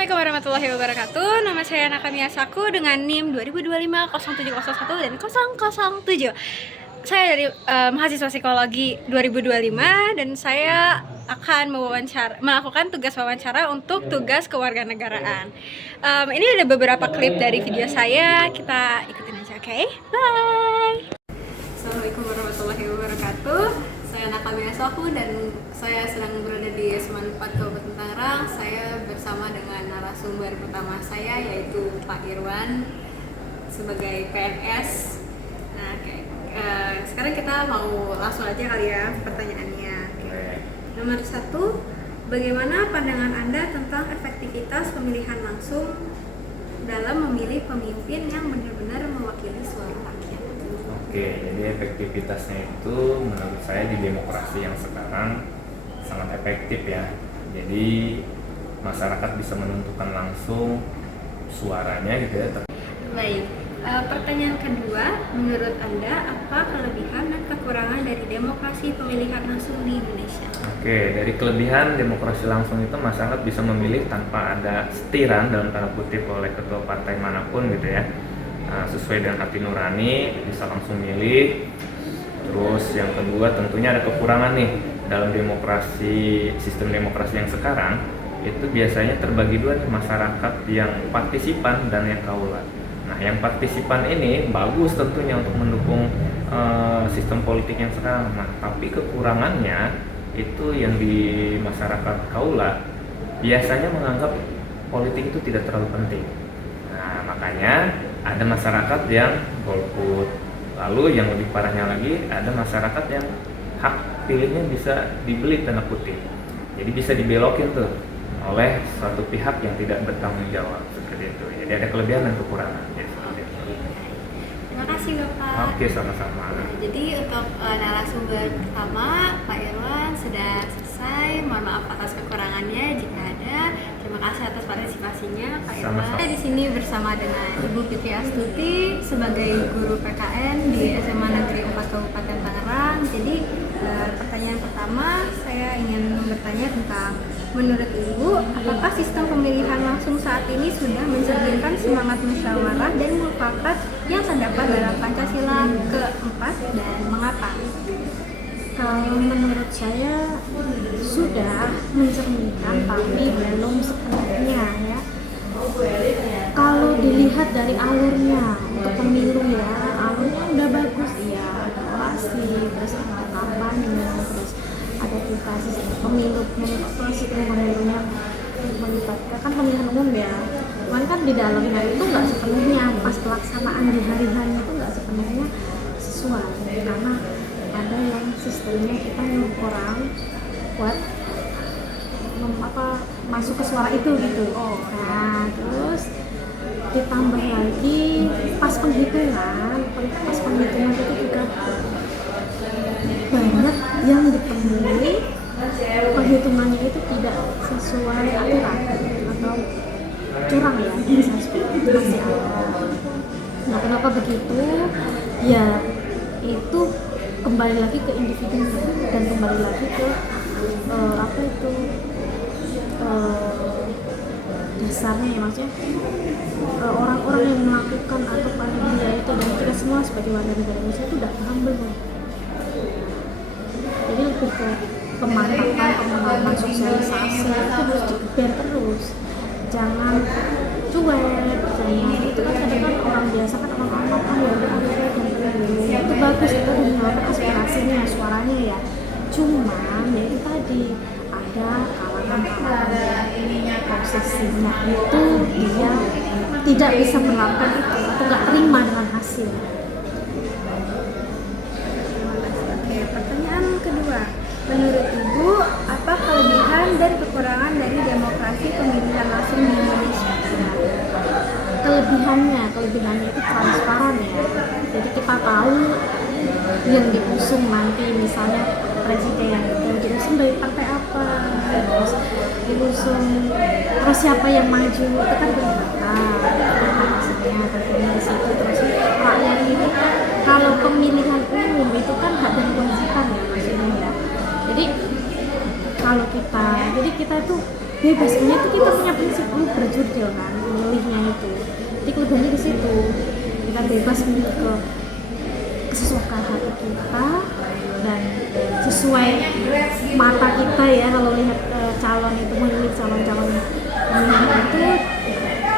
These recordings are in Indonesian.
Assalamualaikum warahmatullahi wabarakatuh. Nama saya Nakamia Saku dengan NIM 2025 0701 dan 007. Saya dari mahasiswa psikologi 2025 dan saya akan melakukan tugas wawancara untuk tugas kewarganegaraan. Ini ada beberapa klip dari video saya, kita ikutin aja, oke? Bye. Assalamualaikum warahmatullahi wabarakatuh. Saya Nakamia Saku dan saya sedang berada di SMA 4 Kabupaten Tangerang. Saya bersama dengan narasumber pertama saya yaitu Pak Irwan sebagai PNS. Nah, sekarang kita mau langsung aja kali ya pertanyaannya. Nomor 1, bagaimana pandangan Anda tentang efektivitas pemilihan langsung dalam memilih pemimpin yang benar-benar mewakili suara rakyat? Oke, jadi efektivitasnya itu menurut saya di demokrasi yang sekarang sangat efektif ya. Jadi masyarakat bisa menentukan langsung suaranya gitu ya. Baik, pertanyaan kedua, menurut Anda apa kelebihan dan kekurangan dari demokrasi pemilihan langsung di Indonesia? Oke, dari kelebihan demokrasi langsung itu masyarakat bisa memilih tanpa ada setiran dalam tanda kutip oleh ketua partai manapun gitu ya. Sesuai dengan hati nurani, bisa langsung milih. Terus yang kedua tentunya ada kekurangan nih dalam sistem demokrasi yang sekarang itu biasanya terbagi dua nih, masyarakat yang partisipan dan yang kaula. Nah, yang partisipan ini bagus tentunya untuk mendukung sistem politik yang sekarang. Nah, tapi kekurangannya itu yang di masyarakat kaula biasanya menganggap politik itu tidak terlalu penting. Nah, makanya ada masyarakat yang golput. Lalu yang lebih parahnya lagi, ada masyarakat yang hak pilihnya bisa dibeli tanda kutip. Jadi bisa dibelokin tuh oleh suatu pihak yang tidak bertanggung jawab seperti itu. Jadi ada kelebihan dan kekurangan. Ya, seperti itu. Terima kasih Bapak. Oke, sama-sama. Jadi untuk narasumber pertama, Pak Irwan sudah selesai. Mohon maaf atas kekurangannya jika ada. Terima kasih atas partisipasinya, Pak Irwan. Saya di sini bersama dengan Ibu Fitri Astuti sebagai guru PKN di SMA Negeri 4 Kabupaten Tangerang. Jadi pertanyaan pertama saya ingin bertanya tentang menurut Ibu, apakah sistem pemilihan langsung saat ini sudah mencerminkan semangat musyawarah dan mufakat yang terdapat dalam Pancasila ke-4 dan mengapa? Kalau menurut saya sudah mencerminkan tapi belum sepenuhnya ya. Kalau dilihat dari alurnya untuk pemilu ya, alurnya udah bagus ya, ada orasi, terus ada kampanye, terus ada juga sistem pemilu, sistem pemilunya melibatkan kan pemilihan umum ya. Cuman kan di dalamnya itu nggak sepenuhnya pas pelaksanaan di hari-hari itu nggak sepenuhnya sesuai karena ada yang sistemnya kita yang kurang buat masuk ke suara itu gitu. Nah terus ditambah lagi pas penghitungan itu juga banyak yang ditemui penghitungannya itu tidak sesuai aturan atau curang ya, bisa seperti itu masih ada. Nah kenapa begitu? Ya itu kembali lagi ke individu dan kembali lagi ke dasarnya ya, maksudnya orang-orang yang melakukan atau panitia itu dan kita semua sebagai warga negara Indonesia itu udah paham belum? Jadi lebih ke pemahaman sosialisasi itu harus digeber terus, jangan cuek, jangan itu kan kadang orang biasa kan orang-orang ya udah itu bagus, kita udah menyuarakan aspirasinya, suaranya ya. Cuman ya itu tadi ada kalangan posisinya itu dia tidak bisa melakukan itu atau nggak terima dengan hasil. Oke, pertanyaan kedua, menurut Ibu apa kelebihan dan kekurangan dari demokrasi pemilihan langsung di Indonesia? Kelebihannya itu transparan ya. Jadi kita tahu yang diusung nanti misalnya presiden yang diusung dari partai apa, terus diusung terus siapa yang maju itu kan kelihatan maksudnya tentunya di situ. Terus rakyat ini kan kalau pemilihan umum itu kan hak dan kewajiban ya maksudnya ya. Jadi kalau kita tuh bebas, sebenarnya itu kita punya prinsip jurdil kan, memilihnya itu. Jadi kelebihannya di situ, kita bebas memilih ke kesesuaian hati kita dan sesuai mata kita ya kalau lihat calon itu, memilih calon-calon pemilihan itu.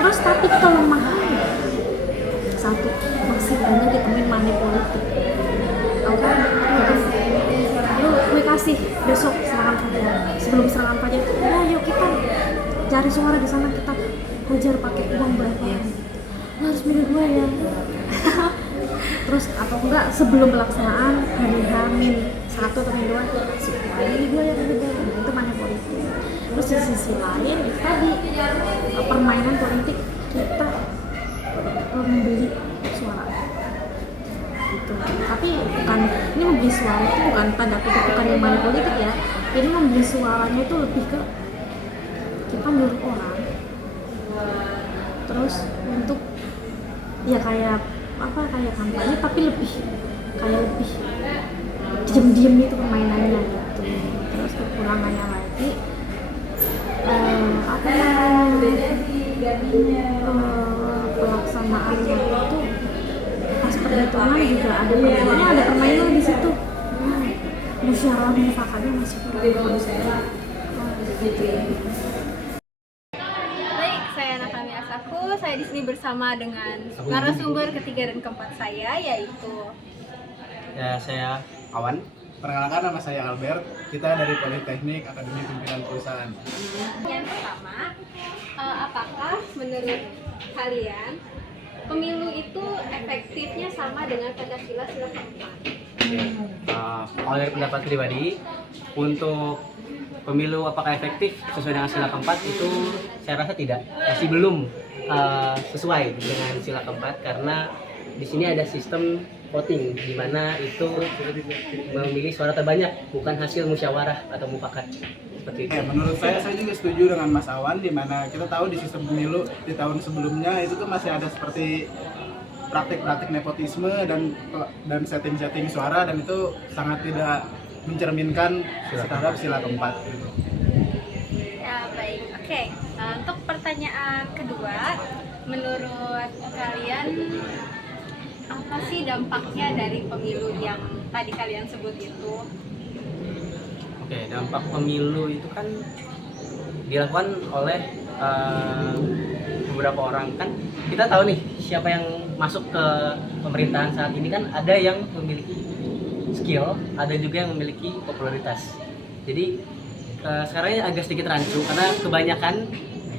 Terus tapi kelemahannya satu, masih banyak ditemuin money politik. Oke, gue kasih besok serangan fajar, sebelum serangan fajar itu yuk kita cari suara di sana, kita hajar pakai uang berapa ya, harus milih gue ya. Terus atau enggak sebelum pelaksanaan hari H-1 atau H-2 ini gue ya, itu money politik. Terus di sisi lain itu tadi permainan politik, kita membeli suara gitu. Tapi bukan, ini membeli suara itu bukan tanda kutip bukan money politik ya, ini membeli suaranya itu lebih ke kita nyuruh orang terus untuk ya kayak apa, kayak kampanye tapi lebih diem itu permainannya gitu. Terus kekurangannya lagi pelaksanaannya itu pas perhitungan juga ada permainan di situ. Musyawarah mufakatnya masih kurang. Baik, saya Nakami Asaku. Saya di sini bersama dengan narasumber ketiga dan keempat saya, yaitu Ya, saya Awan. Perkenalkan, nama saya Albert. Kita dari Politeknik Akademi Pimpinan Perusahaan. yang pertama, apakah menurut kalian pemilu itu efektifnya sama dengan Pancasila sila keempat? Kalau dari pendapat pribadi, untuk pemilu apakah efektif sesuai dengan sila keempat itu saya rasa tidak, masih belum sesuai dengan sila keempat karena di sini ada sistem voting di mana itu memilih suara terbanyak, bukan hasil musyawarah atau mufakat seperti itu. Menurut saya juga setuju dengan Mas Awan, di mana kita tahu di sistem pemilu di tahun sebelumnya itu tuh masih ada seperti praktik-praktik nepotisme dan setting-setting suara, dan itu sangat tidak mencerminkan terhadap sila keempat. Ya, baik. Oke. Untuk pertanyaan kedua, menurut kalian apa sih dampaknya dari pemilu yang tadi kalian sebut itu? Oke, dampak pemilu itu kan dilakukan oleh beberapa orang. Kan kita tahu nih siapa yang masuk ke pemerintahan saat ini, kan ada yang memiliki skill, ada juga yang memiliki popularitas. Jadi sekarang ini agak sedikit rancu karena kebanyakan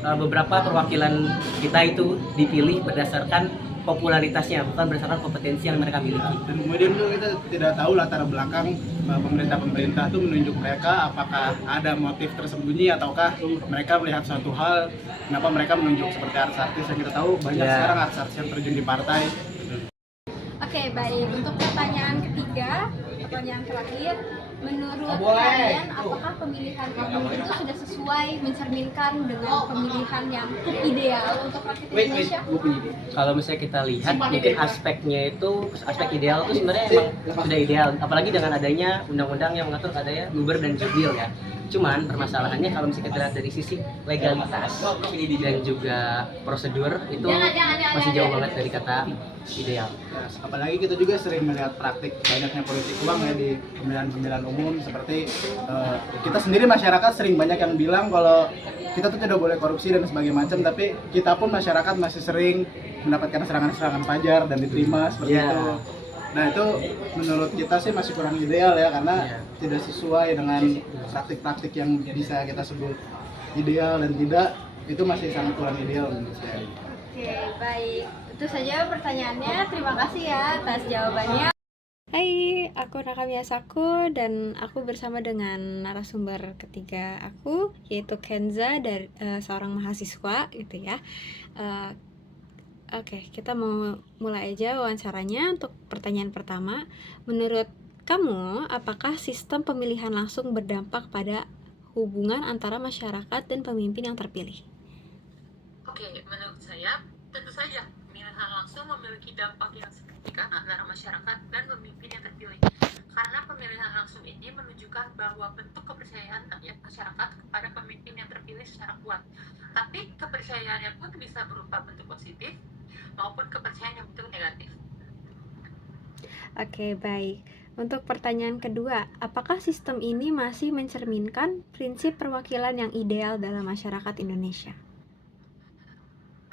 beberapa perwakilan kita itu dipilih berdasarkan popularitasnya, bukan berdasarkan kompetensi yang mereka miliki. Dan kemudian tuh kita tidak tahu latar belakang pemerintah itu menunjuk mereka, apakah ada motif tersembunyi ataukah mereka melihat suatu hal, kenapa mereka menunjuk seperti artis-artis yang kita tahu banyak sekarang artis-artis yang terjun di partai. Oke, baik. Untuk pertanyaan ketiga, pertanyaan terakhir, menurut kalian apakah pemilihan ini itu sudah sesuai mencerminkan dengan pemilihan yang ideal untuk rakyat Indonesia? Kalau misalnya kita lihat, mungkin aspeknya itu, aspek ideal itu sebenarnya emang sudah ideal, apalagi dengan adanya undang-undang yang mengatur adanya luber dan jurdil ya. Cuman permasalahannya kalau misalnya kita lihat dari sisi legalitas dan juga prosedur itu masih jauh banget dari kata ideal. Apalagi kita juga sering melihat praktik banyaknya politik uang ya di pemilihan-pemilihan umum, seperti kita sendiri masyarakat sering banyak yang bilang kalau kita tuh tidak boleh korupsi dan sebagainya macam, tapi kita pun masyarakat masih sering mendapatkan serangan-serangan fajar dan diterima seperti itu. Nah itu menurut kita sih masih kurang ideal ya, karena tidak sesuai dengan praktik-praktik yang bisa kita sebut ideal dan tidak, itu masih sangat kurang ideal menurut saya. Oke, baik. Itu saja pertanyaannya. Terima kasih ya atas jawabannya. Hai, aku Nakami Asaku dan aku bersama dengan narasumber ketiga aku, yaitu Kenza dari seorang mahasiswa gitu ya. Oke, kita mau mulai aja wawancaranya. Untuk pertanyaan pertama, menurut kamu apakah sistem pemilihan langsung berdampak pada hubungan antara masyarakat dan pemimpin yang terpilih? Oke, menurut saya tentu saja pemilihan langsung memiliki dampak yang signifikan signifikan antara masyarakat dan pemimpin yang terpilih. Karena pemilihan langsung ini menunjukkan bahwa bentuk kepercayaan rakyat masyarakat kepada pemimpin yang terpilih secara kuat. Tapi kepercayaannya pun bisa berupa bentuk positif maupun kepercayaan yang bentuk negatif. Oke, baik. Untuk pertanyaan kedua, apakah sistem ini masih mencerminkan prinsip perwakilan yang ideal dalam masyarakat Indonesia?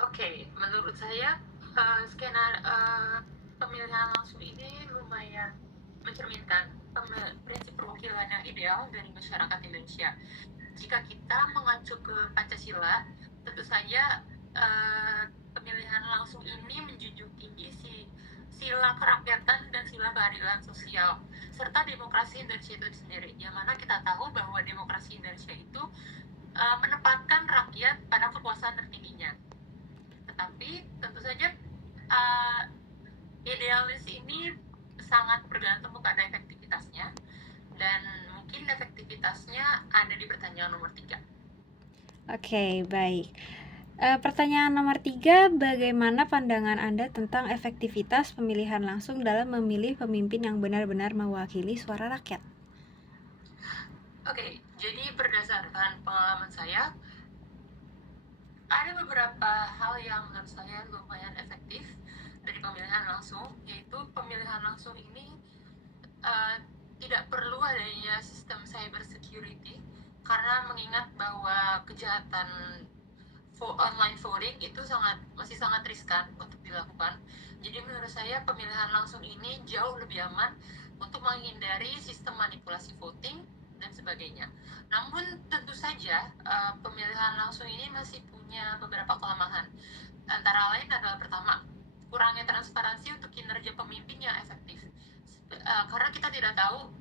Oke, menurut saya pemilihan langsung ini lumayan mencerminkan prinsip perwakilan yang ideal dari masyarakat Indonesia. Jika kita mengacu ke Pancasila, tentu saja pemilihan langsung ini menjunjung tinggi sila kerakyatan dan sila keadilan sosial serta demokrasi Indonesia itu sendiri. Yang mana kita tahu bahwa demokrasi Indonesia itu menempatkan rakyat pada kekuasaan tertingginya. Tetapi tentu saja idealis ini sangat bergantung pada efektivitasnya, dan mungkin efektivitasnya ada di pertanyaan nomor 3. Oke, baik. Pertanyaan nomor 3, bagaimana pandangan Anda tentang efektivitas pemilihan langsung dalam memilih pemimpin yang benar-benar mewakili suara rakyat? Oke, jadi berdasarkan pengalaman saya, ada beberapa hal yang menurut saya lumayan efektif dari pemilihan langsung, yaitu pemilihan langsung ini tidak perlu adanya sistem cyber security, karena mengingat bahwa kejahatan online voting itu masih sangat riskan untuk dilakukan. Jadi menurut saya pemilihan langsung ini jauh lebih aman untuk menghindari sistem manipulasi voting dan sebagainya. Namun tentu saja pemilihan langsung ini masih punya beberapa kelemahan. Antara lain adalah pertama, kurangnya transparansi untuk kinerja pemimpin yang efektif. Karena kita tidak tahu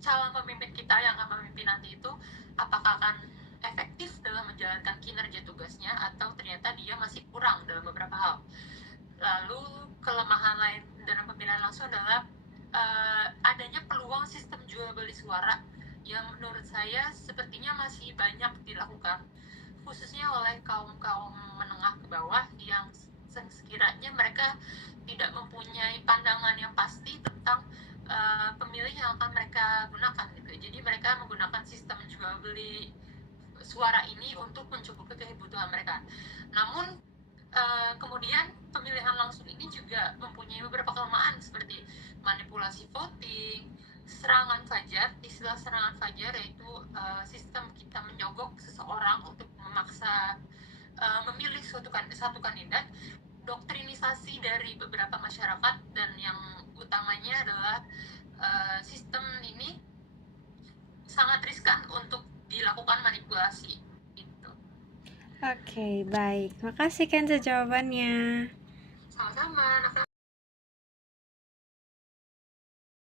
calon pemimpin kita yang akan memimpin nanti itu apakah akan efektif dalam menjalankan kinerja tugasnya atau ternyata dia masih kurang dalam beberapa hal. Lalu kelemahan lain dalam pemilihan langsung adalah adanya peluang sistem jual beli suara yang menurut saya sepertinya masih banyak dilakukan, khususnya oleh kaum menengah ke bawah yang sekiranya mereka tidak mempunyai pandangan yang pasti tentang pemilih yang akan mereka gunakan gitu. Jadi mereka menggunakan sistem jual beli suara ini untuk mencukupi kebutuhan mereka. Namun kemudian pemilihan langsung ini juga mempunyai beberapa kelemahan seperti manipulasi voting, serangan fajar. Istilah serangan fajar yaitu sistem kita menyogok seseorang untuk memaksa memilih satu kandidat, doktrinisasi dari beberapa masyarakat, dan yang utamanya adalah sistem ini sangat riskan untuk dilakukan manipulasi itu. Oke, baik. Makasih Kenza jawabannya. Sama-sama.